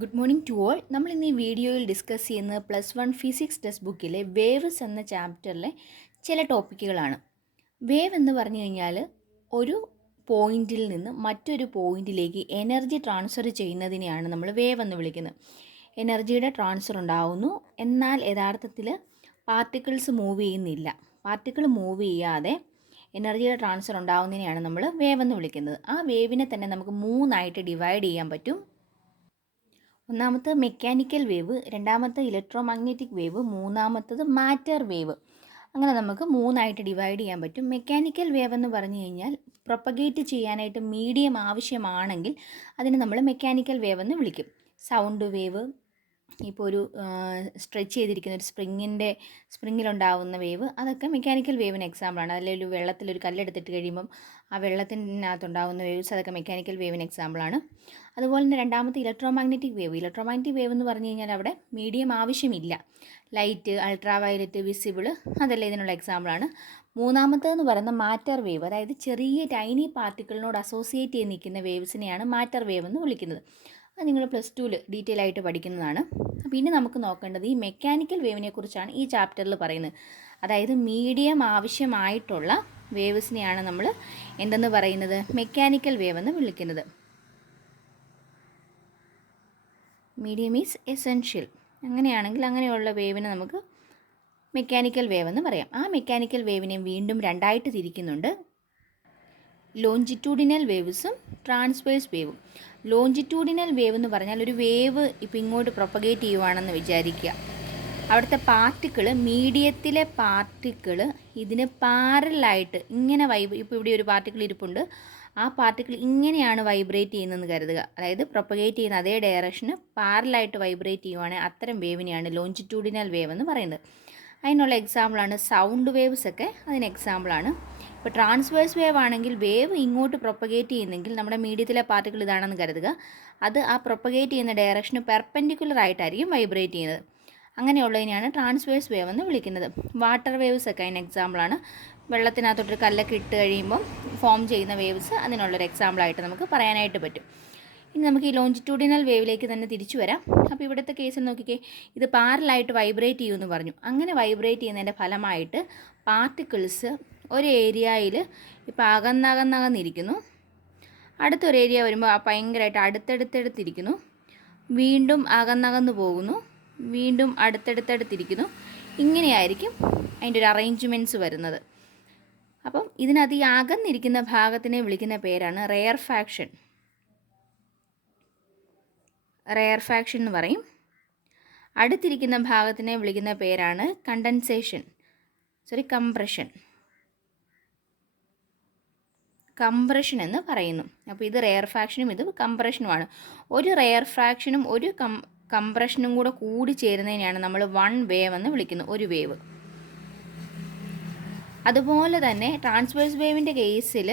Good morning to all. നമ്മൾ ഇന്ന് ഈ വീഡിയോയിൽ ഡിസ്കസ് ചെയ്യുന്നത് +1 ഫിസിക്സ് ടെക്സ്റ്റ് ബുക്കിലെ വേവ്സ് എന്ന ചാപ്റ്ററിലെ ചില ടോപ്പിക്കുകളാണ്. വേവ് എന്ന് പറഞ്ഞു കഴിഞ്ഞാൽ ഒരു പോയിന്റിൽ നിന്ന് മറ്റൊരു പോയിന്റിലേക്ക് എനർജി ട്രാൻസ്ഫർ ചെയ്യുന്നതിനെയാണ് നമ്മൾ വേവ് എന്ന് വിളിക്കുന്നത്. എനർജിയുടെ ട്രാൻസ്ഫർ ഉണ്ടാവുന്നു, എന്നാൽ യഥാർത്ഥത്തിൽ പാർട്ടിക്കിൾസ് മൂവ് ചെയ്യുന്നില്ല. പാർട്ടിക്കിൾ മൂവ് ചെയ്യാതെ എനർജിയുടെ ട്രാൻസ്ഫർ ഉണ്ടാവുന്നതിനെയാണ് നമ്മൾ വേവ് എന്ന് വിളിക്കുന്നത്. ആ വേവിനെ തന്നെ നമുക്ക് മൂന്നായിട്ട് ഡിവൈഡ് ചെയ്യാൻ പറ്റും. ഒന്നാമത്തെ മെക്കാനിക്കൽ വേവ്, രണ്ടാമത്തെ ഇലക്ട്രോ മാഗ്നറ്റിക് വേവ്, മൂന്നാമത്തത് മാറ്റർ വേവ്. അങ്ങനെ നമുക്ക് മൂന്നായിട്ട് ഡിവൈഡ് ചെയ്യാൻ പറ്റും. മെക്കാനിക്കൽ വേവ് എന്ന് പറഞ്ഞു കഴിഞ്ഞാൽ പ്രൊപ്പഗേറ്റ് ചെയ്യാനായിട്ട് മീഡിയം ആവശ്യമാണെങ്കിൽ അതിന് നമ്മൾ മെക്കാനിക്കൽ വേവ് എന്ന് വിളിക്കും. സൗണ്ട് വേവ്, ഇപ്പോൾ ഒരു സ്ട്രെച്ച് ചെയ്തിരിക്കുന്ന ഒരു സ്പ്രിങ്ങിലുണ്ടാവുന്ന വേവ്, അതൊക്കെ മെക്കാനിക്കൽ വേവിന് എക്സാമ്പിളാണ്. അതിലൊരു വെള്ളത്തിലൊരു കല്ലെടുത്തിട്ട് കഴിയുമ്പം ആ വെള്ളത്തിനകത്തുണ്ടാകുന്ന വേവ്സ്, അതൊക്കെ മെക്കാനിക്കൽ വേവിന് എക്സാമ്പിളാണ്. അതുപോലെ തന്നെ രണ്ടാമത്തെ ഇലക്ട്രോ മാഗ്നറ്റിക് വേവ് എന്ന് പറഞ്ഞു കഴിഞ്ഞാൽ അവിടെ മീഡിയം ആവശ്യമില്ല. ലൈറ്റ്, അൾട്രാ വയലറ്റ്, വിസിബിൾ, അതെല്ലാം ഇതിനുള്ള എക്സാമ്പിളാണ്. മൂന്നാമത്തേതെന്ന് പറയുന്ന മാറ്റർ വേവ്, അതായത് ചെറിയ ടൈനി പാർട്ടിക്കിളിനോട് അസോസിയേറ്റ് ചെയ്ത് നിൽക്കുന്ന വേവ്സിനെയാണ് മാറ്റർ വേവ് എന്ന് വിളിക്കുന്നത്. അത് നിങ്ങൾ +2 ഡീറ്റെയിൽ ആയിട്ട് പഠിക്കുന്നതാണ്. അപ്പോൾ ഇനി നമുക്ക് നോക്കേണ്ടത് ഈ മെക്കാനിക്കൽ വേവിനെ കുറിച്ചാണ് ഈ ചാപ്റ്ററിൽ പറയുന്നത്. അതായത് മീഡിയം ആവശ്യമായിട്ടുള്ള വേവ്സിനെയാണ് നമ്മൾ എന്തെന്ന് പറയുന്നത്, മെക്കാനിക്കൽ വേവ് എന്ന് വിളിക്കുന്നത്. Medium is essential. അങ്ങനെയാണെങ്കിൽ അങ്ങനെയുള്ള വേവിനെ നമുക്ക് മെക്കാനിക്കൽ വേവ് എന്ന് പറയാം. ആ മെക്കാനിക്കൽ വേവിനെ വീണ്ടും രണ്ടായിട്ട് തിരിക്കുന്നുണ്ട്. ലോഞ്ചിറ്റ്യൂഡിനൽ വേവ്സും ട്രാൻസ്വേഴ്സ് വേവും. ലോഞ്ചിറ്റ്യൂഡിനൽ വേവ് എന്ന് പറഞ്ഞാൽ ഒരു വേവ് ഇപ്പോൾ ഇങ്ങോട്ട് പ്രൊപ്പഗേറ്റ് ചെയ്യുവാണെന്ന് വിചാരിക്കുക. അവിടുത്തെ പാർട്ടിക്കിൾ, മീഡിയത്തിലെ പാർട്ടിക്കിൾ ഇതിന് പാരലായിട്ട് ഇങ്ങനെ ഇപ്പോൾ ഇവിടെ ഒരു പാർട്ടിക്കിൾ ഇരിപ്പുണ്ട്, ആ പാർട്ടിക്കിൾ ഇങ്ങനെയാണ് വൈബ്രേറ്റ് ചെയ്യുന്നതെന്ന് കരുതുക. അതായത് പ്രൊപ്പഗേറ്റ് ചെയ്യുന്ന അതേ ഡയറക്ഷന് പാരലായിട്ട് വൈബ്രേറ്റ് ചെയ്യുവാണെങ്കിൽ അത്തരം വേവിനെയാണ് ലോഞ്ചിറ്റ്യൂഡിനൽ വേവ് എന്ന് പറയുന്നത്. അതിനുള്ള എക്സാമ്പിളാണ് സൗണ്ട് വേവ്സ് ഒക്കെ, അതിന് എക്സാമ്പിളാണ്. ഇപ്പോൾ ട്രാൻസ്വേഴ്സ് വേവ് ആണെങ്കിൽ വേവ് ഇങ്ങോട്ട് പ്രൊപ്പഗേറ്റ് ചെയ്യുന്നെങ്കിൽ നമ്മുടെ മീഡിയത്തിലെ പാർട്ടിക്കിൾ ഇതാണെന്ന് കരുതുക, അത് ആ പ്രൊപ്പഗേറ്റ് ചെയ്യുന്ന ഡയറക്ഷന് പെർപെൻഡിക്കുലർ ആയിട്ടായിരിക്കും വൈബ്രേറ്റ് ചെയ്യുന്നത്. അങ്ങനെയുള്ളതിനെയാണ് ട്രാൻസ്വേഴ്സ് വേവ് എന്ന് വിളിക്കുന്നത്. വാട്ടർ വേവ്സ് ഒക്കെ അതിന് എക്സാമ്പിളാണ്. വെള്ളത്തിനകത്തോട്ടൊരു കല്ലൊക്കെ ഇട്ട് കഴിയുമ്പം ഫോം ചെയ്യുന്ന വേവ്സ് അതിനുള്ളൊരു എക്സാമ്പിളായിട്ട് നമുക്ക് പറയാനായിട്ട് പറ്റും. ഇനി നമുക്ക് ഈ ലോഞ്ചിറ്റ്യൂഡിനൽ വേവിലേക്ക് തന്നെ തിരിച്ചു വരാം. അപ്പോൾ ഇവിടുത്തെ കേസ് നോക്കിക്കേ, ഇത് പാരലായിട്ട് വൈബ്രേറ്റ് ചെയ്യുമെന്ന് പറഞ്ഞു. അങ്ങനെ വൈബ്രേറ്റ് ചെയ്യുന്നതിൻ്റെ ഫലമായിട്ട് പാർട്ടിക്കിൾസ് ഒരു ഏരിയയിൽ ഇപ്പോൾ അകന്നകന്നിരിക്കുന്നു. അടുത്തൊരു ഏരിയ വരുമ്പോൾ ഭയങ്കരമായിട്ട് അടുത്തടുത്തടുത്തിരിക്കുന്നു, വീണ്ടും അകന്നകന്ന് പോകുന്നു, വീണ്ടും അടുത്തടുത്തടുത്തിരിക്കുന്നു. ഇങ്ങനെയായിരിക്കും അതിൻ്റെ ഒരു അറേഞ്ച്മെൻറ്റ്സ് വരുന്നത്. അപ്പം ഇതിനകത്ത് ഈ അകന്നിരിക്കുന്ന ഭാഗത്തിനെ വിളിക്കുന്ന പേരാണ് റെയർ ഫാക്ഷൻ എന്ന് പറയും. അടുത്തിരിക്കുന്ന ഭാഗത്തിനെ വിളിക്കുന്ന പേരാണ് കംപ്രഷൻ എന്ന് പറയുന്നു. അപ്പോൾ ഇത് റെയർ ഫാക്ഷനും ഇത് കംപ്രഷനുമാണ്. ഒരു റെയർ ഫാക്ഷനും ഒരു കംപ്രഷനും കൂടി ചേരുന്നതിനെയാണ് നമ്മൾ വൺ വേവ് എന്ന് വിളിക്കുന്നത്, ഒരു വേവ്. അതുപോലെ തന്നെ ട്രാൻസ്വേഴ്സ് വേവിൻ്റെ കേസിൽ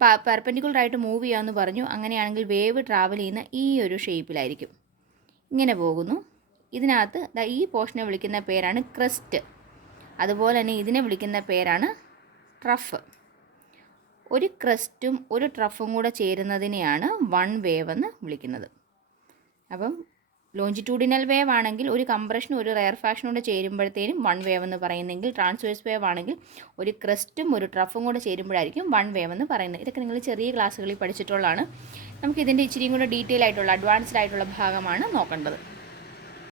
പെർപെൻഡിക്കുലറായിട്ട് മൂവ് ചെയ്യാമെന്ന് പറഞ്ഞു. അങ്ങനെയാണെങ്കിൽ വേവ് ട്രാവൽ ചെയ്യുന്ന ഈ ഒരു ഷേപ്പിലായിരിക്കും, ഇങ്ങനെ പോകുന്നു. ഇതിനകത്ത് ഈ പോർഷനെ വിളിക്കുന്ന പേരാണ് ക്രസ്റ്റ്. അതുപോലെ തന്നെ ഇതിനെ വിളിക്കുന്ന പേരാണ് ട്രഫ്. ഒരു ക്രസ്റ്റും ഒരു ട്രഫും കൂടെ ചേരുന്നതിനെയാണ് വൺ വേവ് എന്ന് വിളിക്കുന്നത്. അപ്പം ലോഞ്ചിറ്റ്യൂഡിനൽ വേവ് ആണെങ്കിൽ ഒരു കംപ്രഷനും ഒരു റെയർ ഫാക്ഷനും കൂടെ ചേരുമ്പോഴത്തേനും വൺ വേവ് എന്ന് പറയുന്നെങ്കിൽ, ട്രാൻസ്വേഴ്സ് വേവ് ആണെങ്കിൽ ഒരു ക്രസ്റ്റും ഒരു ട്രഫും കൂടെ ചേരുമ്പോഴായിരിക്കും വൺ വേവ് എന്ന് പറയുന്നത്. ഇതൊക്കെ നിങ്ങൾ ചെറിയ ക്ലാസ്സുകളിൽ പഠിച്ചിട്ടുള്ളതാണ്. നമുക്കിതിൻ്റെ ഇച്ചിരിയും കൂടെ ഡീറ്റെയിൽ ആയിട്ടുള്ള അഡ്വാൻസ്ഡ് ആയിട്ടുള്ള ഭാഗമാണ് നോക്കേണ്ടത്.